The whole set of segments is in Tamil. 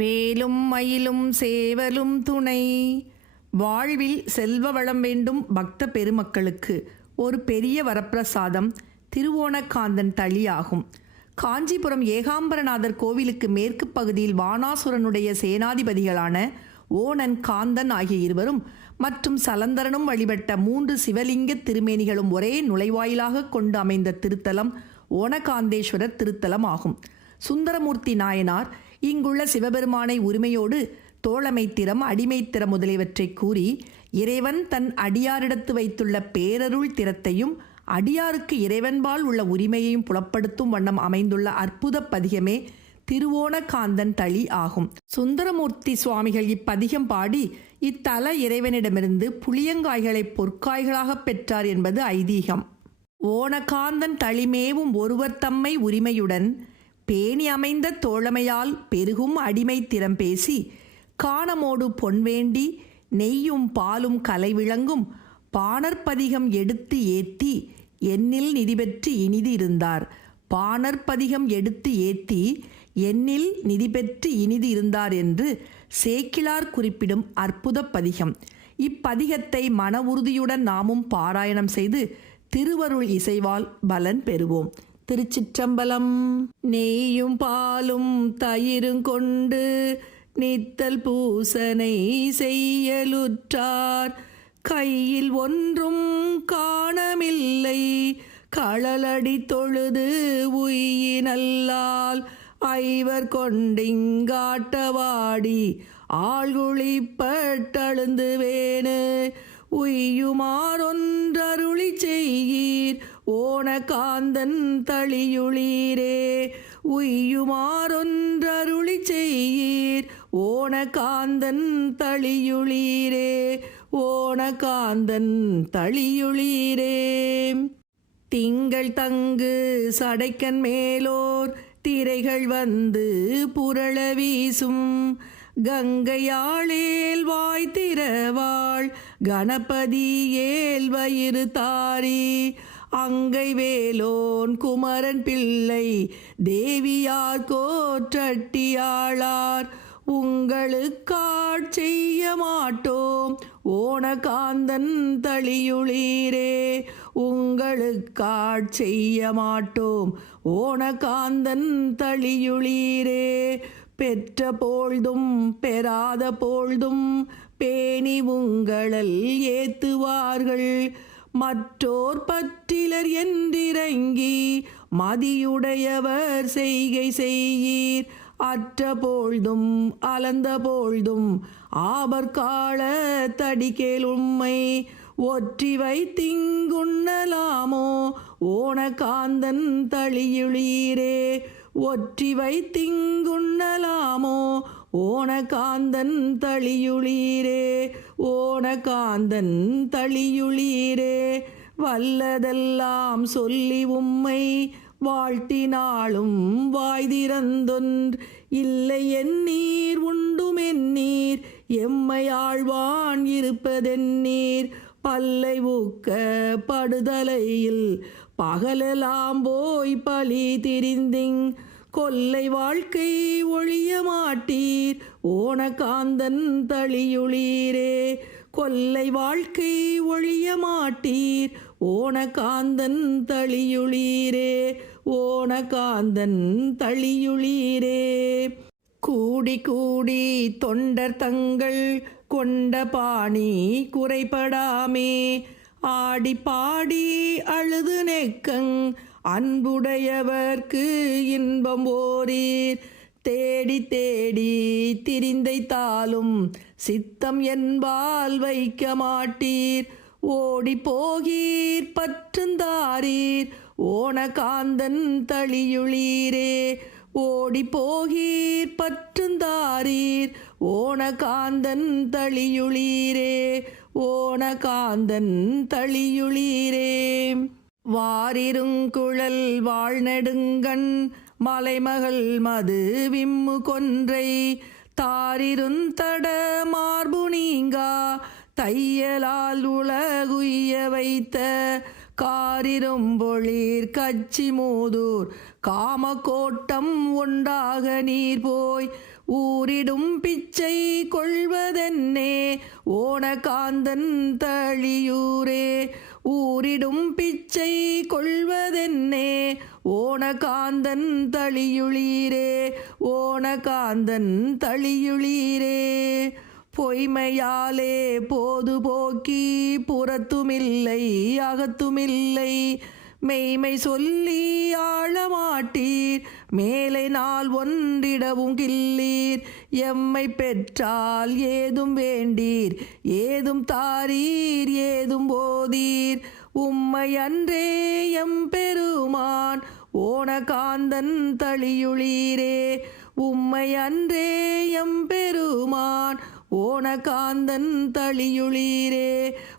வேலும் மயிலும் சேவலும் துணை. வாழ்வில் செல்வ வளம் வேண்டும் பக்த பெருமக்களுக்கு ஒரு பெரிய வரப்பிரசாதம் திருவோணக்காந்தன் தளியாகும். காஞ்சிபுரம் ஏகாம்பரநாதர் கோவிலுக்கு மேற்கு பகுதியில் வானாசுரனுடைய சேனாதிபதிகளான ஓணன் காந்தன் ஆகிய இருவரும் மற்றும் சலந்தரனும் வழிபட்ட மூன்று சிவலிங்க திருமேனிகளும் ஒரே நுழைவாயிலாக கொண்டு அமைந்த திருத்தலம் ஓணகாந்தேஸ்வரர் திருத்தலம் ஆகும் சுந்தரமூர்த்தி நாயனார் இங்குள்ள சிவபெருமானை உரிமையோடு தோழமைத்திறம் அடிமைத்திறம் முதலியவற்றை கூறி இறைவன் தன் அடியாரிடத்து வைத்துள்ள பேரருள் திறத்தையும் அடியாருக்கு இறைவன்பால் உள்ள உரிமையையும் புலப்படுத்தும் வண்ணம் அமைந்துள்ள அற்புத பதிகமே திருவோணகாந்தன் தளி ஆகும். சுந்தரமூர்த்தி சுவாமிகள் இப்பதிகம் பாடி இத்தல இறைவனிடமிருந்து புளியங்காய்களை பொற்காய்களாக பெற்றார் என்பது ஐதீகம். ஓணகாந்தன் தளிமேவும் ஒருவர் தம்மை உரிமையுடன் பேணி அமைந்த தோழமையால் பெருகும் அடிமை திறம் பேசி காணமோடு பொன்வேண்டி நெய்யும் பாலும் கலை விளங்கும் பாணர்பதிகம் எடுத்து ஏத்தி எண்ணில் நிதி பெற்று இனிது இருந்தார். பாணர்பதிகம் எடுத்து ஏத்தி எண்ணில் நிதி பெற்று இனிது இருந்தார் என்று சேக்கிலார் குறிப்பிடும் அற்புத பதிகம். இப்பதிகத்தை மன உறுதியுடன் நாமும் பாராயணம் செய்து திருவருள் இசைவால் பலன் பெறுவோம். திருச்சிற்றம்பலம். நெய்யும் பாலும் தயிரும் கொண்டு நித்தல் பூசனை செய்யலுற்றார். கையில் ஒன்றும் காணமில்லை. களலடி தொழுது உயினல்லால் ஐவர் கொண்டிங்காட்டவாடி. ஆள்குழிப்பட்டழுந்து வேணு உய்யுமாறொன்றருளி செய்யீர். ஓணகாந்தன் தளியுளீரே உய்யுமாறொன்றருளி செய்யீர் ஓணகாந்தன் தளியுளீரே ஓணகாந்தன் தளியுளீரே. திங்கள் தங்கு சடைக்கன் மேலோர் திரைகள் வந்து புரள வீசும். கங்கையாளேல் வாய் திறவாள் கணபதி ஏல் வயிறு தாரி. அங்கை வேலோன் குமரன் பிள்ளை தேவியார் கோற்றட்டியாளார். உங்களுக்காட் செய்ய மாட்டோம் ஓணகாந்தன் தளியுளீரே. உங்களுக்காட் செய்ய மாட்டோம் ஓணகாந்தன் தளியுளீரே. பெற்ற போழ்தும் பெறாத போழ்தும் பேணி உங்களல் ஏத்துவார்கள். மற்றோர் பற்றிலர் என்றிறங்கி மதியுடையவர் செய்கை செய்யீர். அற்ற போழ்தும் அலந்த போழ்தும் ஆபற்கால தடிக்கேல் உண்மை ஒற்றி வைத்திங்குண்ணலாமோ? ஓணகாந்தன் தளியுளீரே ஒற்றி வைத்திங்குண்ணலாமோ? ஓணகாந்தன் தளியுளீரே ஓணகாந்தன் தளியுளீரே வல்லதெல்லாம் சொல்லி உம்மை வாழ்த்தினாலும் வாய்திறந்தொன்று இல்லை எண்ணீர் உண்டுமென்னீர் எம்மை ஆழ்வான் இருப்பதென்னீர் பல்லை ஊக்க படுதலையில் பகலெல்லாம் போய் பழி திரிந்திங் கொல்லை வாழ்க்கை ஒழிய மாட்டீர். ஓனகாந்தன் தளியுளீரே கொல்லை வாழ்க்கை ஒழிய மாட்டீர். ஓனகாந்தன் தளியுளீரே ஓனகாந்தன் தளியுளீரே கூடி கூடி தொண்டர் தங்கள் கொண்ட பாணி குறைபடாமே. ஆடி பாடி அழுது நெக்கங் அன்புடையவர்க்கு இன்பம் ஓரீர். தேடி தேடி திரிந்தைத்தாலும் சித்தம் என்பால் வைக்க மாட்டீர். ஓடி போகீர் பற்றுந்தாரீர். ஓணகாந்தன் தளியுளீரே ஓடி போகீர் பற்றுந்தாரீர். ஓணகாந்தன் தளியுளீரே ஓணகாந்தன் தளியுளீரே வாரிருங்குழல் வாழ்நெடுங்கண் மலைமகள் மது விம்மு கொன்றை. தாரிருந்தட மார்பு நீங்கா தையலால் உலகுய்ய வைத்த. காரிரும் கச்சி மூதூர் காமக்கோட்டம் உண்டாக நீர் போய் ஊரிடும் பிச்சை கொள்வதென்னே ஓணகாந்தன் தளியூரே ஊரிடும் பிச்சை கொள்வதென்னே? ஓணகாந்தன் தளியுளீரே ஓணகாந்தன் தளியுளீரே. பொய்மையாலே போது போக்கி புறத்துமில்லை அகத்துமில்லை. மெய்மை சொல்லி மாட்டீர். மேலை நாள் ஒன்றிடவும் கில்லீர் எம்மை பெற்றால் ஏதும் வேண்டீர். ஏதும் தாரீர் ஏதும் போதீர். உம்மை அன்றே எம் பெருமான் ஓணகாந்தன் தளியுளீரே உம்மை அன்றே எம் பெருமான் ஓணகாந்தன் தளியுளீரே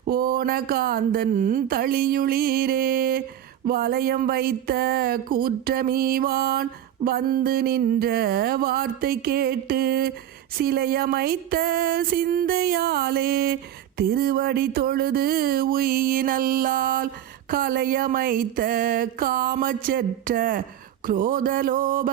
ஓணகாந்தன் தளியுளீரே வலயம் வைத்த கூற்றமீவான் வந்து நின்ற வார்த்தை கேட்டு சிலையமைத்த சிந்தையாலே திருவடி தொழுது உயினல்லால் கலையமைத்த காமச்செற்ற குரோதலோப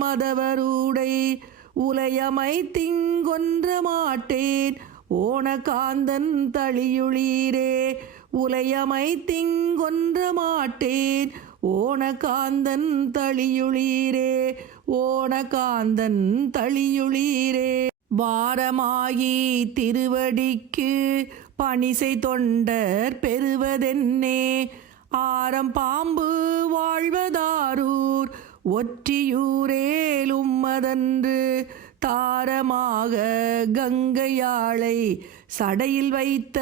மதவரூடை உலையமைத்திங்கொன்ற மாட்டேன். ஓணகாந்தன் தளியுளீரே உலையமை திங்கொன்ற மாட்டேன். ஓணகாந்தன் தளியுளீரே ஓணகாந்தன் தளியுளீரே. வாரமாகி திருவடிக்கு பணிசை தொண்டர் பெறுவதென்னே. ஆரம் பாம்பு வாழ்வதாரூர் ஒற்றியூரேலும்மதன்று தாரமாக கங்கையாளை சடையில் வைத்த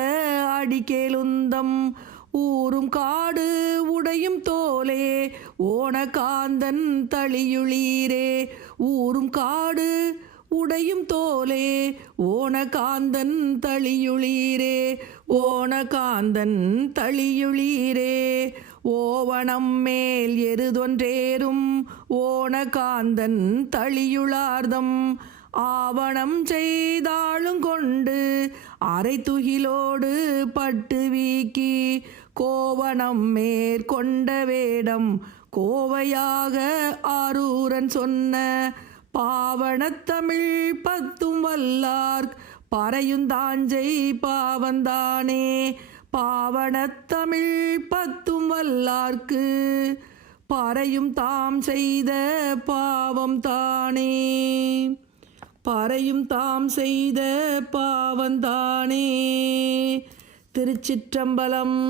அடிக்கேலுந்தம் ஊரும் காடு உடையும் தோலே ஓணகாந்தன் தளியுளீரே. ஊரும் காடு உடையும் தோலே ஓணகாந்தன் தளியுளீரே. ஓணகாந்தன் தளியுளீரே. ஓவணம் மேல் எருதொன்றேறும் ஓணகாந்தன் தளியுளார்தம். ஆவணம் செய்தாளும் கொண்டு அரை துகிலோடு பட்டு வீக்கி கோவணம் மேற்கொண்ட வேடம் கோவையாக ஆரூரன் சொன்ன பாவணத்தமிழ் பத்தும் வல்லார்க் பறையுந்தாஞ்சை பாவந்தானே பாவணத்தமிழ் பத்தும் வல்லார்க்கு பறையும் தாம் செய்த பாவம் தானே. பறையும் தாம் செய்த பாவந்தானே. திருச்சிற்றம்பலம்.